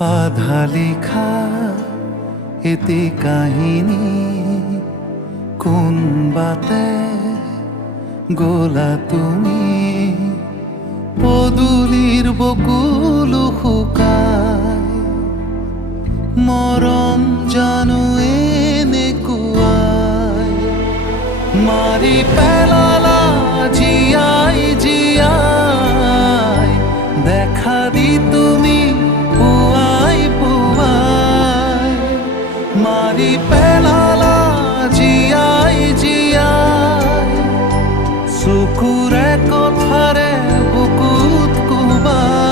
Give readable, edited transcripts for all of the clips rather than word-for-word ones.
আধা লিখা এটি কাহিনী কোনবাতে গলা তুমি পদূলিৰ বকুলো শুকাই মৰম জানো এনেকুৱাই মাৰি পেলালা জীয়াই জীয়াই দেখা দি তুমি পুৱাই পুৱাই মাৰি পেলালা জীয়াই জীয়াই চকুৰে কথাৰে বুকুত কোবাই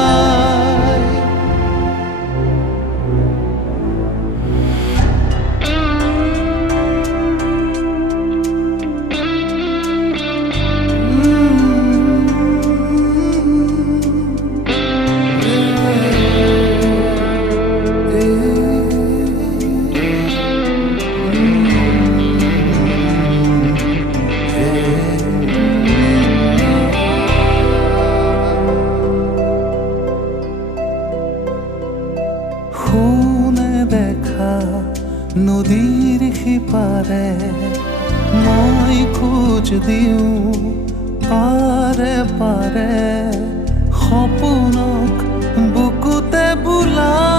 শুনে দেখা নদীৰ সিপাৰে মই খোজ দিওঁ পাৰে পাৰে সপোনক বুকুতে বোলা